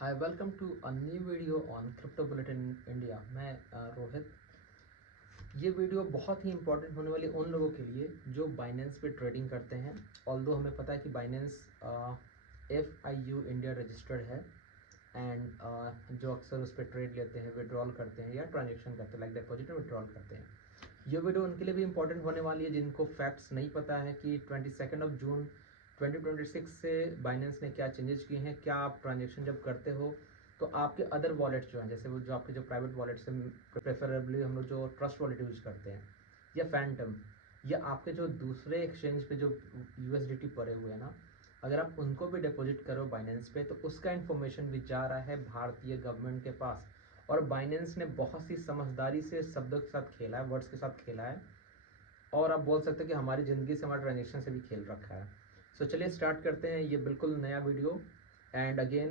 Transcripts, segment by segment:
Hi welcome to a new video on crypto bulletin India. मैं रोहित। ये video बहुत ही important होने वाली उन लोगों के लिए जो बाइनेंस पे ट्रेडिंग करते हैं। ऑल्दो हमें पता है कि बाइनेंस FIU इंडिया रजिस्टर्ड है एंड जो अक्सर उस पर ट्रेड लेते हैं, विड्रॉल करते हैं या ट्रांजेक्शन करते हैं, लाइक डिपॉजिट और विड्रॉल करते हैं। ये वीडियो उनके लिए भी इंपॉर्टेंट होने वाली है जिनको फैक्ट्स नहीं पता है कि 22 जून 2026 से बाइनेंस ने क्या चेंजेस किए हैं। क्या आप ट्रांजेक्शन जब करते हो तो आपके अदर वॉलेट्स जो हैं, जैसे वो जो आपके जो प्राइवेट वॉलेट्स हैं, प्रेफरेबली हम लोग जो ट्रस्ट वॉलेट यूज़ करते हैं या फैंटम, या आपके जो दूसरे एक्सचेंज पे जो USDT पड़े हुए हैं ना, अगर आप उनको भी डिपॉजिट करो बाइनेंस पे तो उसका इन्फॉर्मेशन भी जा रहा है भारतीय गवर्नमेंट के पास। और बाइनेंस ने बहुत सी समझदारी से शब्दों के साथ खेला है, वर्ड्स के साथ खेला है, और आप बोल सकते हैं कि हमारी ज़िंदगी से, हमारे ट्रांजेक्शन से भी खेल रखा है। सो चलिए स्टार्ट करते हैं ये बिल्कुल नया video. And again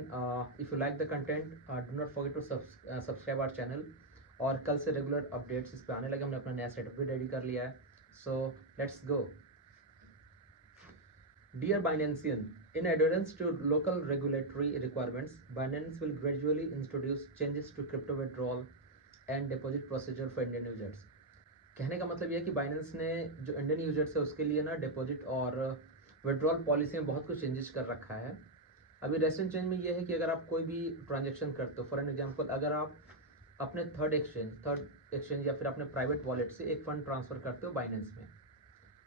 if you like the content do not forget to subscribe our channel. और कल से रेगुलर अपडेट्स इस पर आने लगे, हमने अपना नया सेटअप भी रेडी कर लिया है। So let's go. Dear Binancean, in adherence to local regulatory requirements, Binance will gradually introduce changes to crypto withdrawal and deposit procedure for Indian users. कहने का मतलब यह है कि बाइनेंस ने जो इंडियन यूजर्स है उसके लिए ना डिपॉजिट और विड्रॉल पॉलिसी में बहुत कुछ चेंजेस कर रखा है। अभी रेसेंट चेंज में यह है कि अगर आप कोई भी ट्रांजेक्शन करते हो, फॉर एन एग्जांपल अगर आप अपने थर्ड एक्सचेंज या फिर अपने प्राइवेट वॉलेट से एक फंड ट्रांसफ़र करते हो बाइनेंस में,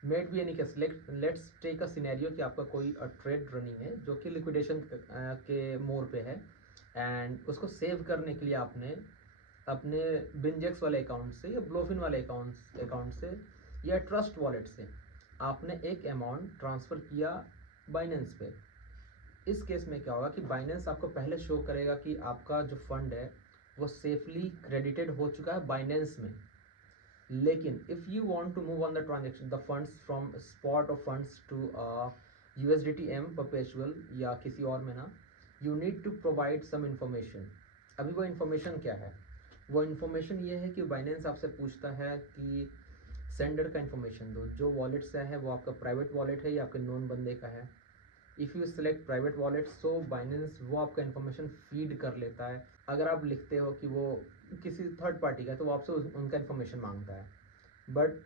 maybe any case, let's take a scenario कि आपका कोई ट्रेड रनिंग है जो कि लिक्विडेशन के मोड पे है, एंड उसको सेव करने के लिए आपने अपने बिनजेक्स वाले अकाउंट से या ब्लोफिन वाले अकाउंट से या ट्रस्ट वॉलेट से आपने एक अमाउंट ट्रांसफ़र किया बाइनेंस पे। इस केस में क्या होगा कि बाइनेंस आपको पहले शो करेगा कि आपका जो फंड है वो सेफली क्रेडिटेड हो चुका है बाइनेंस में। लेकिन if you want to move on the transaction the funds from spot of funds to USDT M perpetual या किसी और में ना, you need to provide some information. अभी वो इन्फॉर्मेशन क्या है? वो इन्फॉर्मेशन ये है कि बाइनेंस आपसे पूछता है कि सेंडर का इन्फॉर्मेशन दो। जो वॉलेट से है वो आपका प्राइवेट वॉलेट है या आपके नोन बंदे का है। If you select private wallet so Binance वो आपका इन्फॉर्मेशन फीड कर लेता है। अगर आप लिखते हो कि वो किसी थर्ड पार्टी का तो वो आपसे उनका इन्फॉर्मेशन मांगता है। बट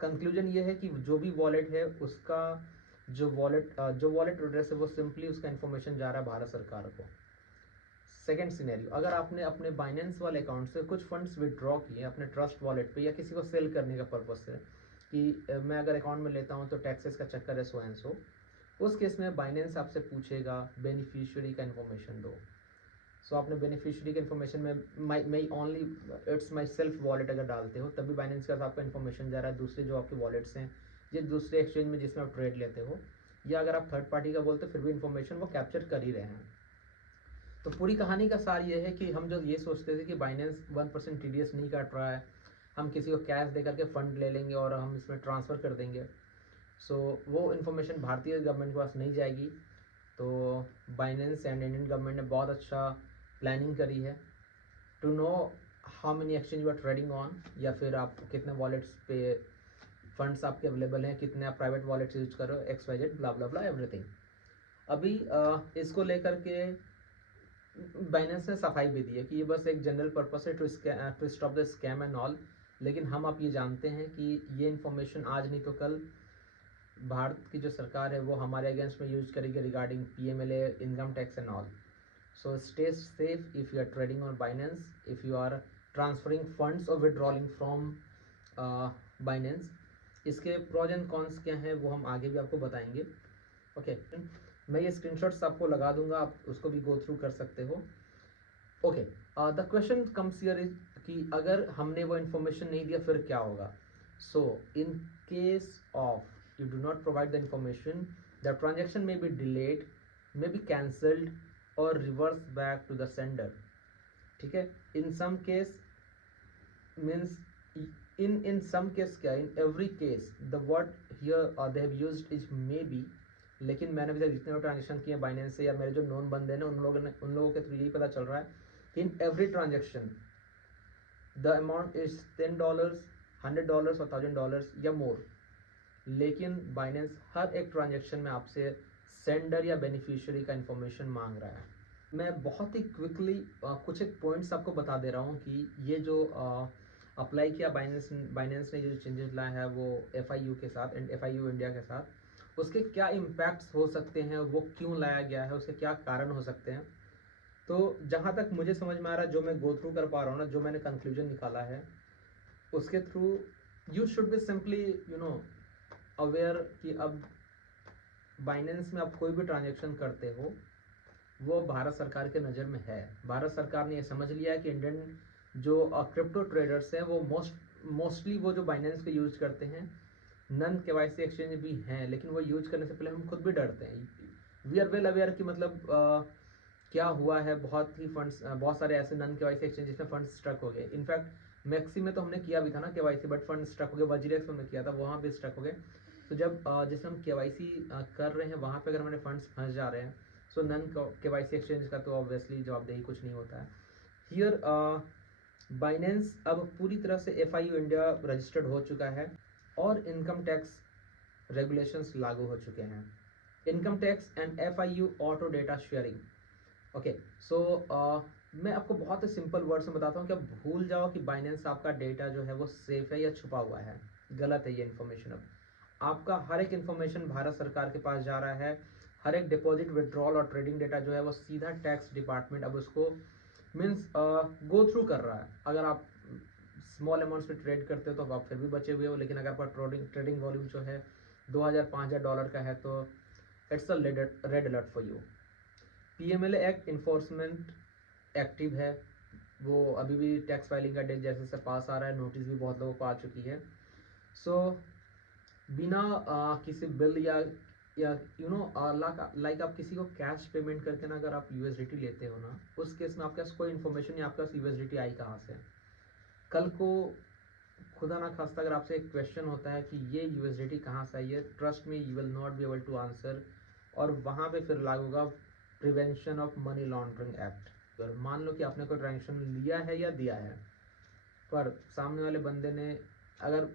कंक्लूजन ये है कि जो भी वॉलेट है उसका जो वॉलेट एड्रेस है वो सिंपली उसका इन्फॉर्मेशन जा रहा है भारत सरकार को। सेकेंड सिनेरियो, अगर आपने अपने बाइनेंस वाले अकाउंट से कुछ फंड्स विड्रॉ किए अपने ट्रस्ट वॉलेट पे या किसी को सेल करने का पर्पज से कि मैं अगर अकाउंट में लेता हूँ तो टैक्सेस का चक्कर है सो एंड सो, उस केस में बाइनेंस आपसे पूछेगा बेनिफिशियरी का इन्फॉर्मेशन दो। सो आपने बेनिफिशियरी के इन्फॉर्मेशन में my only it's my self wallet अगर डालते हो तभी बाइनेंस का आपका इन्फॉर्मेशन जा रहा है दूसरे जो आपके वॉलेट्स हैं या दूसरे एक्सचेंज में जिसमें आप ट्रेड लेते हो, या अगर आप थर्ड पार्टी का बोलते हो फिर भी इन्फॉर्मेशन वो कैप्चर कर ही रहे हैं। तो पूरी कहानी का सार ये है कि हम जो ये सोचते थे कि बाइनेंस 1% TDS नहीं काट रहा है, हम किसी को कैश दे करके फंड ले लेंगे और हम इसमें ट्रांसफ़र कर देंगे, सो वो इन्फॉर्मेशन भारतीय गवर्नमेंट के पास नहीं जाएगी। तो बाइनेंस एंड इंडियन गवर्नमेंट ने बहुत अच्छा प्लानिंग करी है to know how many exchange you are trading on, या फिर आप कितने वॉलेट्स पे फंड्स आपके अवेलेबल हैं, कितने आप प्राइवेट वॉलेट्स यूज करो, XYZ ब्ला ब्ला ब्ला एवरीथिंग। अभी इसको लेकर के बाइनेंस ने सफाई भी दी है कि ये बस एक जनरल पर्पस है to stop the scam and all. लेकिन हम आप ये जानते हैं कि ये इन्फॉर्मेशन आज नहीं तो कल भारत की जो सरकार है वो हमारे अगेंस्ट में यूज करेगी regarding PMLA, income tax and all. So stay safe if you are trading on Binance, if you are transferring funds और विड्रॉलिंग फ्रॉम बाइनेंस। इसके प्रोज एंड कॉन्स क्या हैं वो हम आगे भी आपको बताएंगे। ओके, मैं ये स्क्रीनशॉट्स आपको लगा दूंगा, आप उसको भी गो थ्रू कर सकते हो। Okay, the question comes here is कि अगर हमने वो इन्फॉर्मेशन नहीं दिया फिर क्या होगा। So in case of you do not provide the information, the transaction may be delayed, may be cancelled और reverse back to the sender. ठीक है, in some case means in some case क्या, in every case the word here they have used is maybe। लेकिन मैंने अभी तक जितने भी ट्रांजेक्शन किए बाइनेंस से या मेरे जो नॉन बंदे हैं उन लोगों के थ्रू यही पता चल रहा है कि in every transaction the amount is $10, $100 और $1000 या मोर। लेकिन बाइनेंस हर एक ट्रांजेक्शन में आपसे सेंडर या बेनिफिशियरी का इंफॉर्मेशन मांग रहा है। मैं बहुत ही क्विकली कुछ एक पॉइंट्स आपको बता दे रहा हूँ कि ये जो अप्लाई किया बाइनेंस ने जो चेंजेस लाए हैं वो FIU के साथ एंड FIU इंडिया के साथ, उसके क्या इम्पैक्ट्स हो सकते हैं, वो क्यों लाया गया है, उसके क्या कारण हो सकते हैं। तो जहाँ तक मुझे समझ में आ रहा है, जो मैं गो थ्रू कर पा रहा हूँ ना, जो मैंने कंक्लूजन निकाला है उसके through, you should be simply aware कि अब बाइनेंस में आप कोई भी ट्रांजेक्शन करते हो वो भारत सरकार के नज़र में है। भारत सरकार ने ये समझ लिया है कि इंडियन जो क्रिप्टो ट्रेडर्स हैं वो मोस्टली वो जो बाइनेंस को यूज करते हैं, नन KYC एक्सचेंज भी हैं, लेकिन वो यूज करने से पहले हम खुद भी डरते हैं। वी आर वेल अवेयर कि मतलब क्या हुआ है, बहुत ही फंड्स, बहुत सारे ऐसे नन KYC एक्सचेंज जिसमें फंड्स स्ट्रक हो गए। इनफैक्ट मैक्सी में तो हमने किया भी था ना KYC, बट फंड स्ट्रक हो गए। वजीरेक्स में हमने किया था, वहाँ भी स्ट्रक हो गए। तो जब जैसे हम KYC कर रहे हैं वहाँ पे अगर हमारे फंड्स फंस जा रहे हैं, सो नन KYC एक्सचेंज का तो ऑब्वियसली जवाबदेही कुछ नहीं होता है। हियर बाइनेंस अब पूरी तरह से FIU इंडिया रजिस्टर्ड हो चुका है और इनकम टैक्स रेगुलेशंस लागू हो चुके हैं। Income tax and FIU auto data sharing. Okay, so मैं आपको बहुत ही सिंपल वर्ड्स में बताता हूँ कि आप भूल जाओ कि बाइनेंस आपका डेटा जो है वो सेफ है या छुपा हुआ है। गलत है ये इन्फॉर्मेशन। अब आपका हर एक इन्फॉर्मेशन भारत सरकार के पास जा रहा है। हर एक डिपॉजिट, विड्रॉल और ट्रेडिंग डेटा जो है वो सीधा टैक्स डिपार्टमेंट अब उसको मीन्स गो थ्रू कर रहा है। अगर आप स्मॉल अमाउंट्स में ट्रेड करते हो तो आप फिर भी बचे हुए हो, लेकिन अगर आपका ट्रेडिंग वॉल्यूम जो है $2000-5000 का है तो it's a red alert for you. PMLA act enforcement active है, वो अभी भी टैक्स फाइलिंग का डेट जैसे से पास आ रहा है, नोटिस भी बहुत लोगों को आ चुकी है। सो बिना किसी बिल या लाइक आप किसी को कैश पेमेंट करके ना अगर आप USDT लेते हो ना, उस केस में आपके पास कोई इन्फॉर्मेशन नहीं, आपके पास USDT आई कहाँ से। कल को खुदा ना खास्ता अगर आपसे एक क्वेश्चन होता है कि ये USDT कहाँ से आई है, trust me you will not be able to answer. और वहाँ पे फिर लागू होगा prevention of money laundering act. अगर मान लो कि आपने कोई ट्रांजेक्शन लिया है या दिया है, पर सामने वाले बंदे ने अगर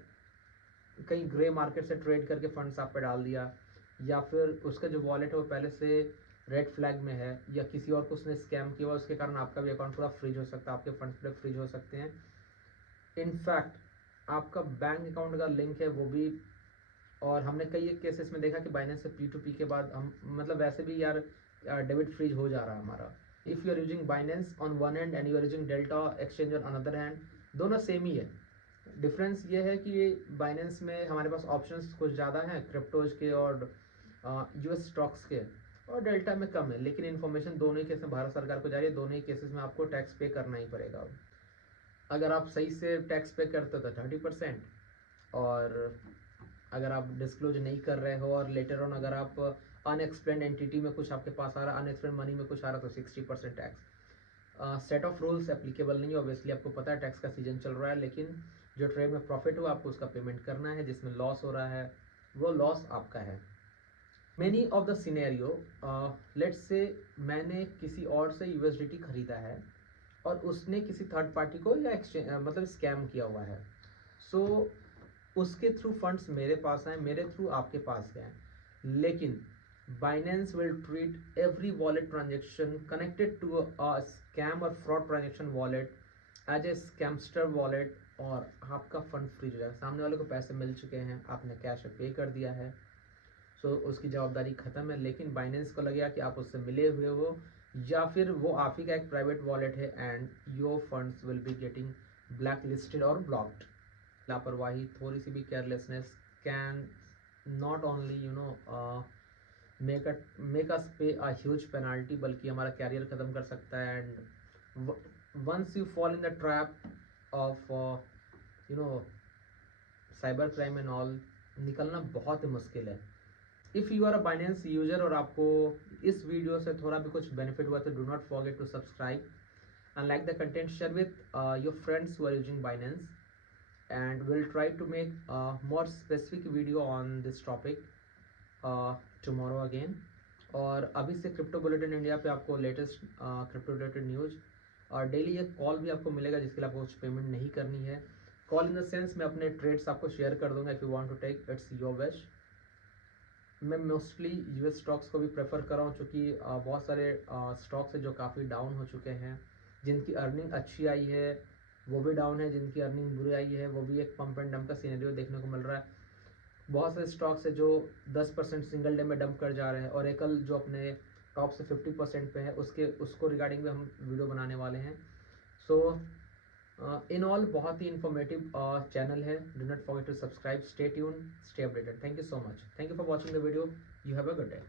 कहीं ग्रे मार्केट से ट्रेड करके फंड्स आप पे डाल दिया, या फिर उसका जो वॉलेट है वो पहले से रेड फ्लैग में है, या किसी और को उसने स्कैम किया, उसके कारण आपका भी अकाउंट पूरा फ्रीज हो सकता है, आपके फंड्स पूरे फ्रीज हो सकते हैं। इनफैक्ट आपका बैंक अकाउंट का लिंक है वो भी, और हमने कई एक केसेस में देखा कि बाइनेंस से P2P के बाद हम मतलब वैसे भी यार डेबिट फ्रीज हो जा रहा है हमारा। If you are using Binance on one hand and you are using Delta exchange on another hand, दोनों सेम ही है। डिफरेंस ये है कि बाइनेंस में हमारे पास ऑप्शंस कुछ ज़्यादा हैं क्रिप्टोज के और US स्टॉक्स के, और डेल्टा में कम है, लेकिन इन्फॉर्मेशन दोनों ही केस में भारत सरकार को जा रही है। दोनों ही केसेस में आपको टैक्स पे करना ही पड़ेगा। अगर आप सही से टैक्स पे करते हो तो 30%, और अगर आप डिस्क्लोज नहीं कर रहे हो और लेटर ऑन अगर आप अनएक्सप्लेन्ड एंटिटी में कुछ आपके पास आ रहा है, अनएक्सप्लेन्ड मनी में कुछ आ रहा है, तो 60% tax. Set of rules applicable नहीं है, ऑब्वियसली आपको पता है टैक्स का सीजन चल रहा है, लेकिन जो ट्रेड में प्रॉफिट हुआ आपको उसका पेमेंट करना है, जिसमें लॉस हो रहा है वो लॉस आपका है। Many of the scenario, let's say मैंने किसी और से USDT खरीदा है और उसने किसी थर्ड पार्टी को या एक्सचेंज मतलब स्कैम किया हुआ है। सो उसके थ्रू फंड्स मेरे पास आए, मेरे थ्रू आपके पास गए, लेकिन Binance will treat every wallet transaction connected to a scam और fraud transaction wallet as a scamster wallet, और आपका फंड फ्रीज हो जाएगा। सामने वाले को पैसे मिल चुके हैं, आपने कैश पे कर दिया है, सो उसकी जवाबदारी ख़त्म है। लेकिन बाइनेंस को लगेगा कि आप उससे मिले हुए हो, या फिर वो आप ही का एक प्राइवेट वॉलेट है, and your funds will be getting black listed और ब्लॉक्ड। लापरवाही, थोड़ी सी भी carelessness can not only make us पे अ ह्यूज पेनाल्टी, बल्कि हमारा कैरियर ख़त्म कर सकता है। And once you fall in the trap of cyber crime and all, निकलना बहुत ही मुश्किल है। If you are a Binance user और आपको इस वीडियो से थोड़ा भी कुछ बेनिफिट हुआ तो do not forget to subscribe and like the content, share with your friends who are using Binance, and we'll try to make a more specific video on this topic tomorrow again। और अभी से crypto bulletin India पे आपको latest crypto related news और daily एक call भी आपको मिलेगा, जिसके लिए आपको कुछ पेमेंट नहीं करनी है। कॉल इन द सेंस मैं अपने ट्रेड्स आपको शेयर कर दूंगा, if you want to take, it's your wish. मैं मोस्टली यूएस स्टॉक्स को भी प्रेफर कर रहा हूँ, चूँकि बहुत सारे स्टॉक्स हैं जो काफ़ी डाउन हो चुके हैं, जिनकी अर्निंग अच्छी आई है वो भी डाउन है, जिनकी अर्निंग बुरी आई है वो भी एक पंप एंड डंप का सीनरियो देखने को मिल रहा है। बहुत सारे स्टॉक्स है जो 10% सिंगल डे में डंप कर जा रहे हैं, और एकल जो अपने टॉप से 50% पे है उसको रिगार्डिंग भी हम वीडियो बनाने वाले हैं। सो इन ऑल बहुत ही इन्फॉर्मेटिव चैनल है। Do not forget to subscribe, stay tune, stay updated. Thank you so much, thank you for watching the video, you have a good day.